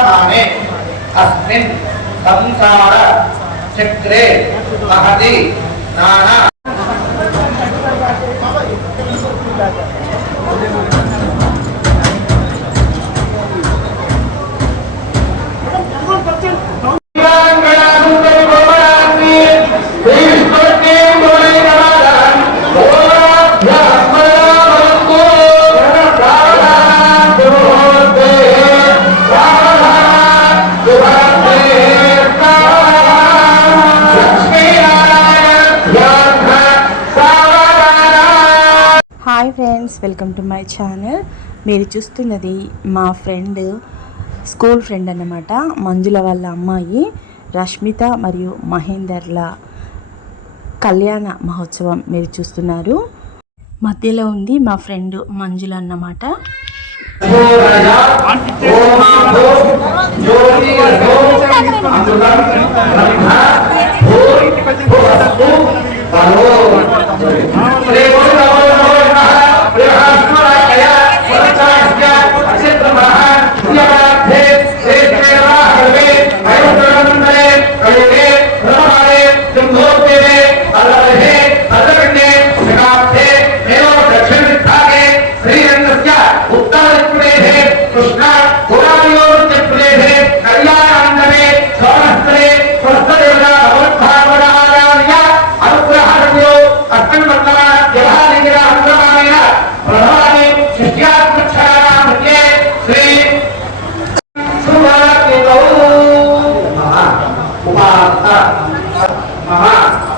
वर्तमाने अस्मिन् संसार चक्रे महति नाना hi friends, welcome to my channel. మీరు చూస్తున్నది మా ఫ్రెండ్, స్కూల్ ఫ్రెండ్ అన్నమాట. మంజుల వాళ్ళ అమ్మాయి రష్మిత మరియు మహేందర్ల కళ్యాణ మహోత్సవం మీరు చూస్తున్నారు. మధ్యలో ఉంది మా ఫ్రెండ్ మంజుల అన్నమాట.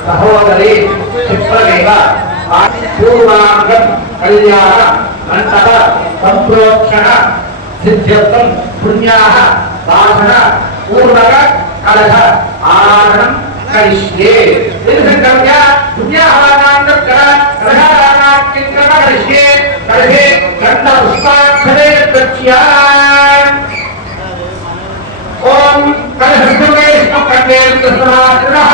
సహోదరి చిత్రమేవ పూర్వాంగం కళ్యాణ అంతః సంప్రోక్షణ సిద్ధ్యర్థం పుణ్యాః వాసన పూర్వక కలశ ఆరాధనం కరిష్యే. ఇది సంకల్ప్య పుణ్యాః వాసనాంగం కలశారాధనాం కరిష్యే. కలశే గంధ పుష్పాక్షరే గచ్ఛ్యా. ఓం కలశస్మే కండే కృష్ణాగ్రహ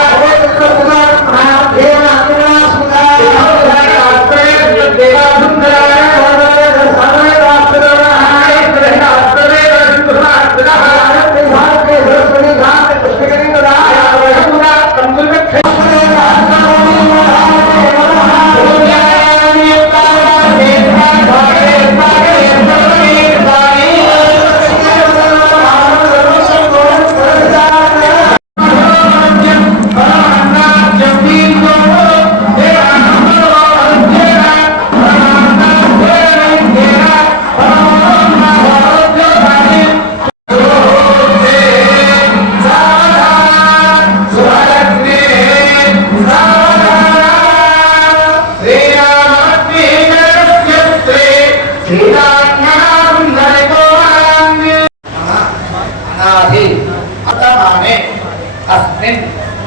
अस्मिन्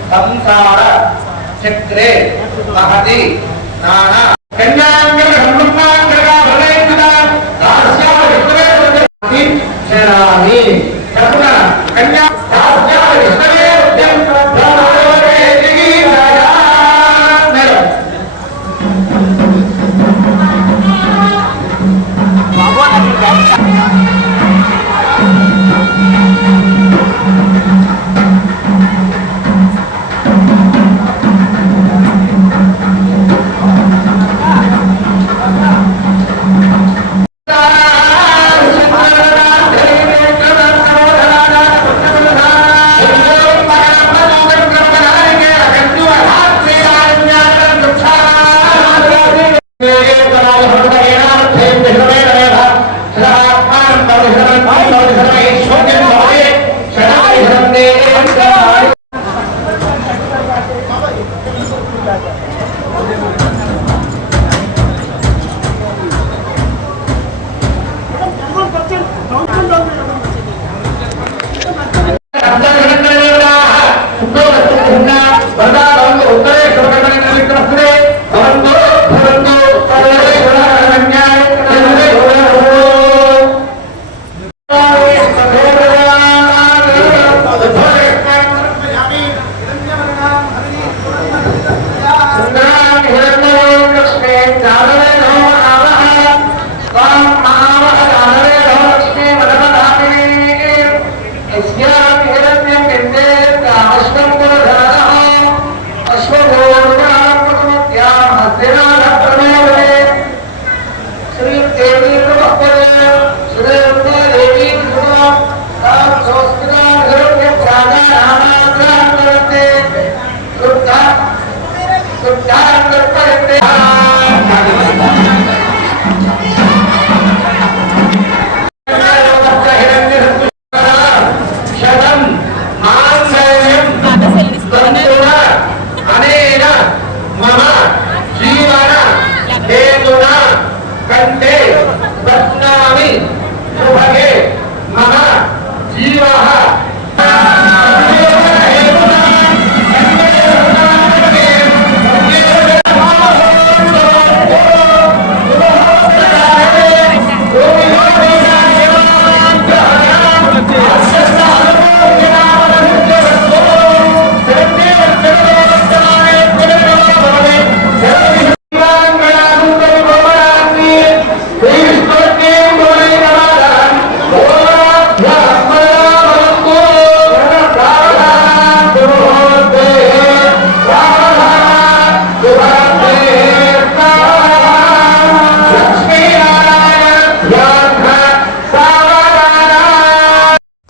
संसार चक्रे महति नाना कन्यांगल ब्रह्मांगला भवेत्तदा दास्या विष्णवे चरामि करुणा कन्या दास्या विष्णवे उद्यम ब्रह्मवे दिगिराया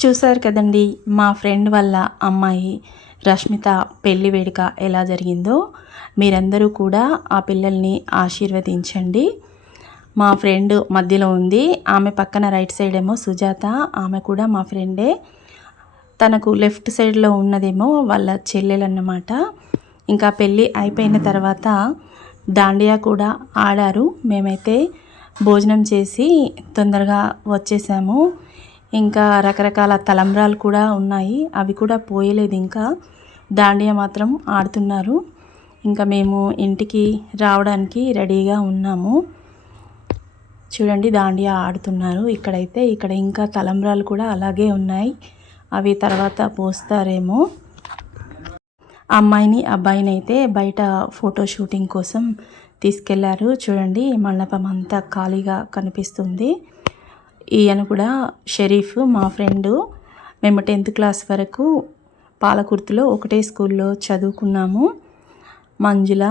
చూసారు కదండి మా ఫ్రెండ్ వాళ్ళ అమ్మాయి రష్మిత పెళ్లి వేడుక ఎలా జరిగిందో. మీరందరూ కూడా ఆ పిల్లల్ని ఆశీర్వదించండి. మా ఫ్రెండ్ మధ్యలో ఉంది, ఆమె పక్కన రైట్ సైడ్ ఏమో సుజాత, ఆమె కూడా మా ఫ్రెండే. తనకు లెఫ్ట్ సైడ్లో ఉన్నదేమో వాళ్ళ చెల్లెలన్నమాట. ఇంకా పెళ్ళి అయిపోయిన తర్వాత దాండియా కూడా ఆడారు. మేమైతే భోజనం చేసి తొందరగా వచ్చేసాము. ఇంకా రకరకాల తలంబ్రాలు కూడా ఉన్నాయి, అవి కూడా పోయలేదు. ఇంకా దాండియా మాత్రం ఆడుతున్నారు. ఇంకా మేము ఇంటికి రావడానికి రెడీగా ఉన్నాము. చూడండి దాండియా ఆడుతున్నారు. ఇక్కడ ఇంకా తలంబ్రాలు కూడా అలాగే ఉన్నాయి, అవి తర్వాత పోస్తారేమో. అమ్మాయిని అబ్బాయిని అయితే బయట ఫోటో షూటింగ్ కోసం తీసుకెళ్లారు. చూడండి మండపం అంతా ఖాళీగా కనిపిస్తుంది. ఈయన కూడా షరీఫ్ మా ఫ్రెండు. మేము 10th క్లాస్ వరకు పాలకుర్తిలో ఒకటే స్కూల్లో చదువుకున్నాము. మంజుల,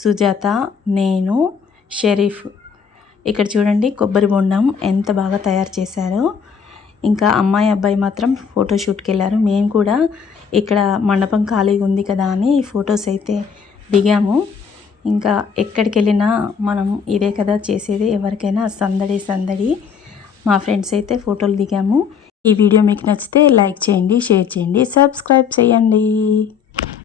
సుజాత, నేను, షరీఫ్. ఇక్కడ చూడండి కొబ్బరి బొండం ఎంత బాగా తయారు చేశారో. ఇంకా అమ్మాయి అబ్బాయి మాత్రం ఫోటోషూట్కి వెళ్ళారు. మేము కూడా ఇక్కడ మండపం ఖాళీగా ఉంది కదా అని ఫొటోస్ అయితే దిగాము. ఇంకా ఎక్కడికి వెళ్ళినా మనం ఇదే కదా చేసేది, ఎవరికైనా సందడి సందడి. మా ఫ్రెండ్స్ అయితే ఫోటోలు దిగాము. ఈ వీడియో మీకు నచ్చితే లైక్ చేయండి, షేర్ చేయండి, సబ్స్క్రైబ్ చేయండి.